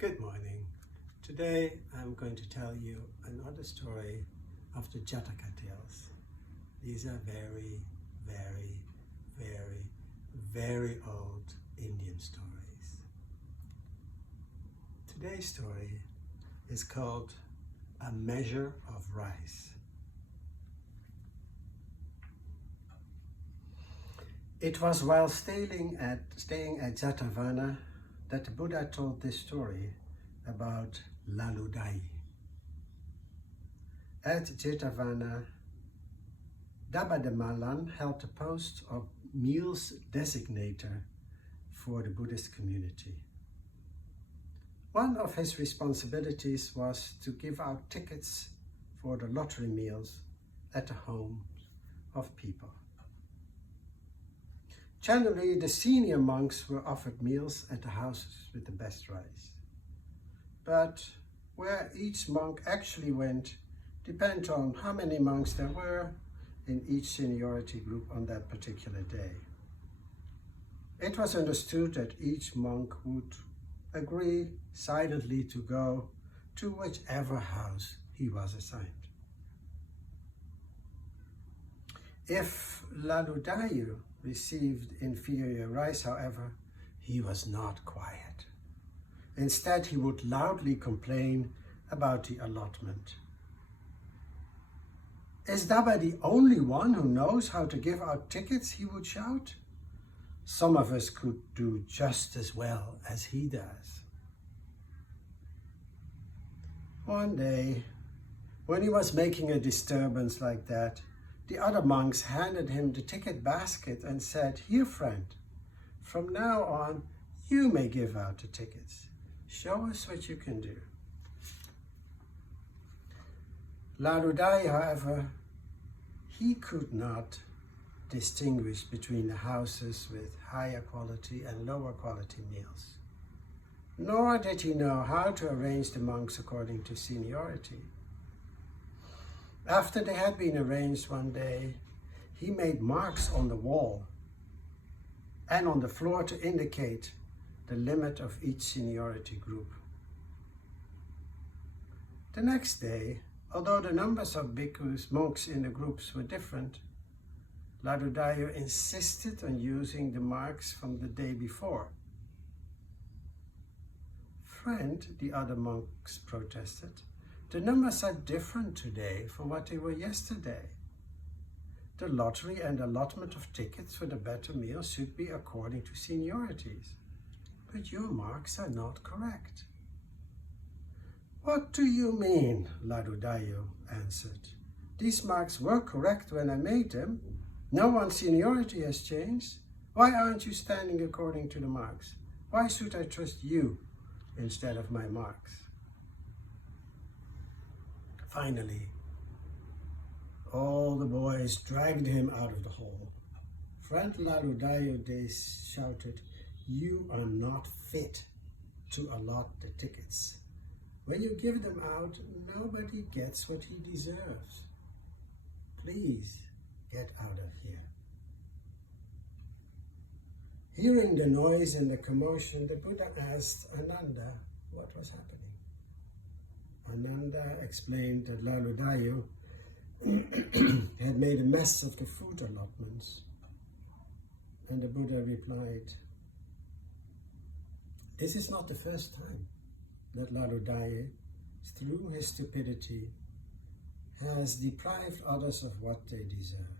Good morning. Today I'm going to tell you another story of the Jataka tales. These are very, very, very, very old Indian stories. Today's story is called A Measure of Rice. It was while staying at Jataka that the Buddha told this story about Laludai. At Jetavana, Dabadamalan held the post of meals designator for the Buddhist community. One of his responsibilities was to give out tickets for the lottery meals at the homes of people. Generally, the senior monks were offered meals at the houses with the best rice. But where each monk actually went depended on how many monks there were in each seniority group on that particular day. It was understood that each monk would agree silently to go to whichever house he was assigned. If Laludayu received inferior rice, however, he was not quiet. Instead, he would loudly complain about the allotment. "Is Daba the only one who knows how to give out tickets?" he would shout. "Some of us could do just as well as he does." One day, when he was making a disturbance like that, the other monks handed him the ticket basket and said, "Here, friend, from now on, you may give out the tickets. Show us what you can do." Laludai, however, he could not distinguish between the houses with higher quality and lower quality meals. Nor did he know how to arrange the monks according to seniority. After they had been arranged one day, he made marks on the wall and on the floor to indicate the limit of each seniority group. The next day, although the numbers of bhikkhus, monks in the groups were different, Laludayu insisted on using the marks from the day before. "Friend," the other monks protested, "the numbers are different today from what they were yesterday. The lottery and allotment of tickets for the better meal should be according to seniorities. But your marks are not correct." "What do you mean?" Laludayu answered. "These marks were correct when I made them. No one's seniority has changed. Why aren't you standing according to the marks? Why should I trust you instead of my marks?" Finally, all the boys dragged him out of the hall. "Friend Laludayu," they shouted, "you are not fit to allot the tickets. When you give them out, nobody gets what he deserves. Please get out of here." Hearing the noise and the commotion, the Buddha asked Ananda what was happening. Ananda explained that Laludayu had made a mess of the food allotments. And the Buddha replied, "This is not the first time that Laludayu, through his stupidity, has deprived others of what they deserve.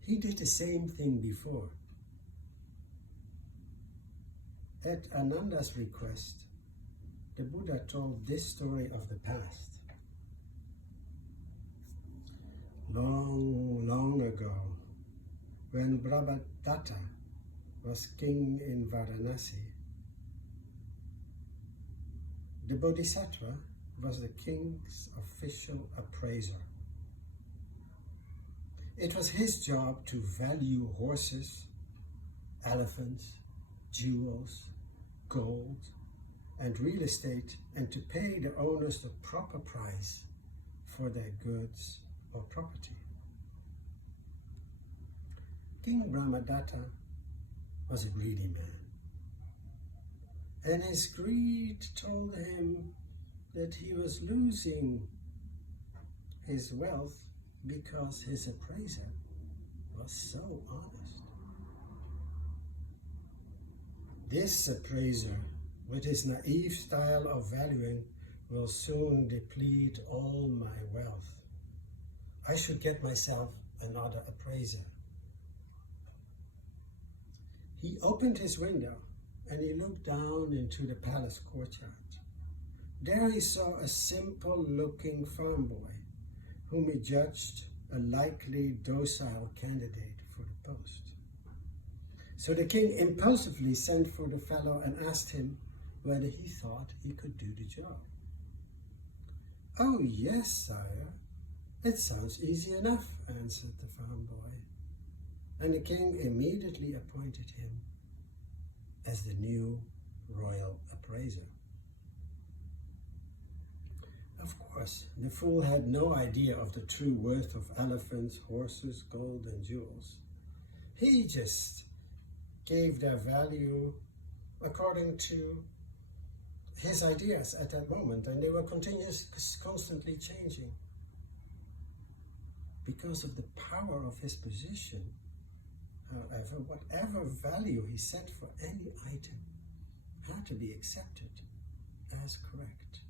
He did the same thing before." At Ananda's request, the Buddha told this story of the past. Long, long ago, when Brahmadatta was king in Varanasi, the Bodhisattva was the king's official appraiser. It was his job to value horses, elephants, jewels, gold, and real estate, and to pay the owners the proper price for their goods or property. King Brahmadatta was a greedy man. and his greed told him that he was losing his wealth because his appraiser was so honest. This appraiser, with his naive style of valuing, will soon deplete all my wealth. I should get myself another appraiser. He opened his window and he looked down into the palace courtyard. There he saw a simple-looking farm boy whom he judged a likely docile candidate for the post. So the king impulsively sent for the fellow and asked him whether he thought he could do the job. "Oh, yes, sire. It sounds easy enough," answered the farm boy. And the king immediately appointed him as the new royal appraiser. Of course, the fool had no idea of the true worth of elephants, horses, gold, and jewels. He just gave their value according to his ideas at that moment, and they were constantly changing. Because of the power of his position, however, whatever value he set for any item had to be accepted as correct.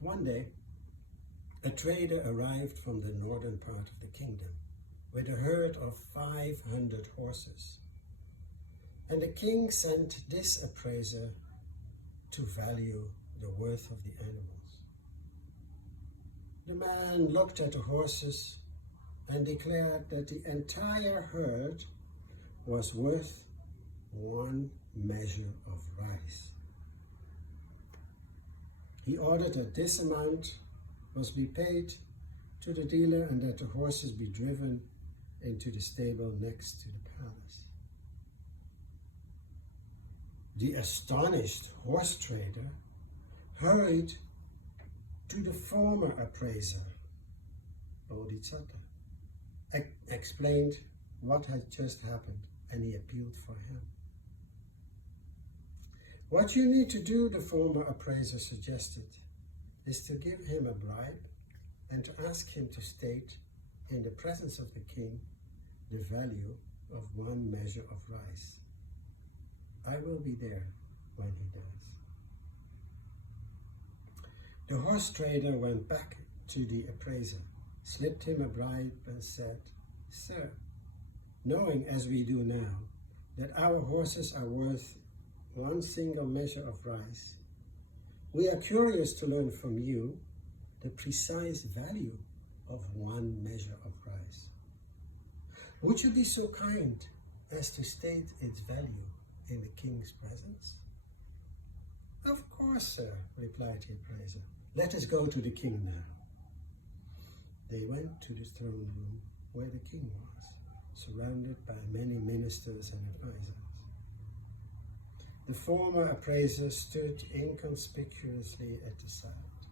One day, a trader arrived from the northern part of the kingdom with a herd of 500 horses. And the king sent this appraiser to value the worth of the animals. The man looked at the horses and declared that the entire herd was worth 1 measure of rice. He ordered that this amount must be paid to the dealer and that the horses be driven into the stable next to the palace. The astonished horse trader hurried to the former appraiser, Jataka, explained what had just happened, and he appealed for him. "What you need to do," the former appraiser suggested, "is to give him a bribe and to ask him to state in the presence of the king the value of 1 measure of rice. I will be there when he does." The horse trader went back to the appraiser, slipped him a bribe and said, "Sir, knowing as we do now that our horses are worth 1 single measure of rice, we are curious to learn from you the precise value of 1 measure of rice. Would you be so kind as to state its value in the king's presence?" "Of course, sir," replied the appraiser. "Let us go to the king now." They went to the throne room where the king was, surrounded by many ministers and advisors. The former appraiser stood inconspicuously at the side.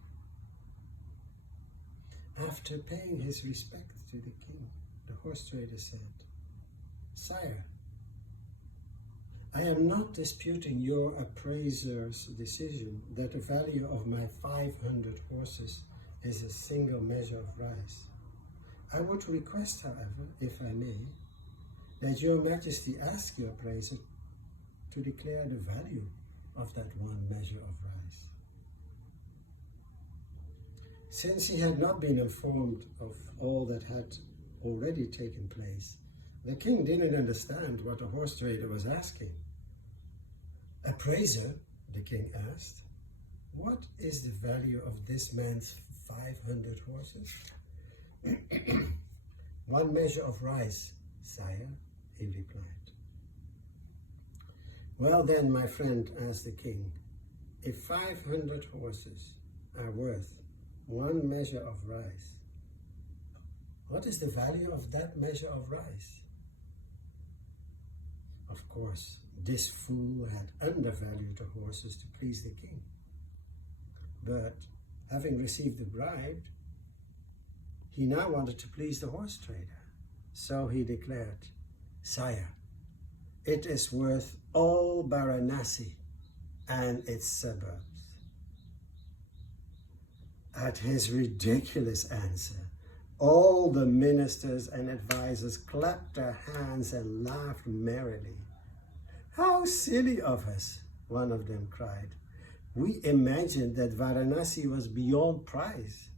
After paying his respects to the king, the horse trader said, "Sire, I am not disputing your appraiser's decision that the value of my 500 horses is a single measure of rice. I would request, however, if I may, that your majesty ask your appraiser to declare the value of that 1 measure of rice." Since he had not been informed of all that had already taken place, the king didn't understand what the horse trader was asking. "Appraiser," the king asked, "what is the value of this man's 500 horses?" 1 measure of rice, sire," he replied. "Well then, my friend," asked the king, "if 500 horses are worth 1 measure of rice, what is the value of that measure of rice?" Of course, this fool had undervalued the horses to please the king. But having received the bribe, he now wanted to please the horse trader. So he declared, "Sire, it is worth all Varanasi and its suburbs. At his ridiculous answer, all the ministers and advisors clapped their hands and laughed merrily. "How silly of us," one of them cried. "We imagined that Varanasi was beyond price.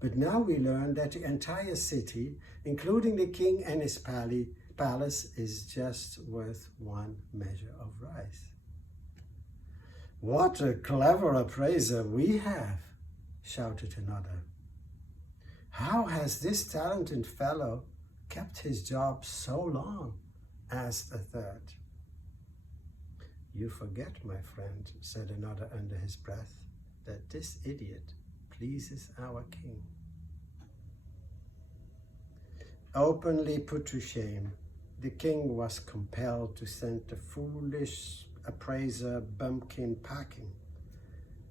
But now we learn that the entire city, including the king and his palace, is just worth one measure of rice." "What a clever appraiser we have," shouted another. "How has this talented fellow kept his job so long?" asked a third. "You forget, my friend," said another under his breath, "that this idiot pleases our king." Openly put to shame, the king was compelled to send the foolish appraiser bumpkin packing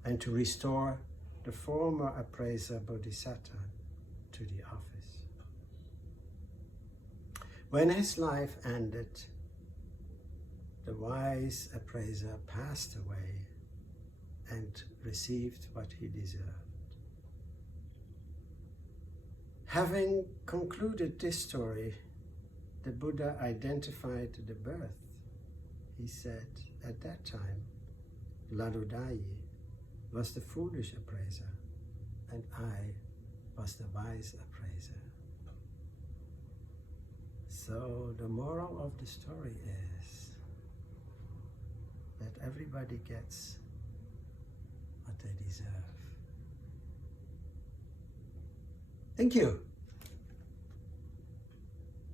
and to restore the former appraiser Bodhisattva to the office. When his life ended, the wise appraiser passed away and received what he deserved. Having concluded this story, the Buddha identified the birth. He said, at that time, Ladudayi was the foolish appraiser, and I was the wise appraiser. So the moral of the story is that everybody gets what they deserve. Thank you.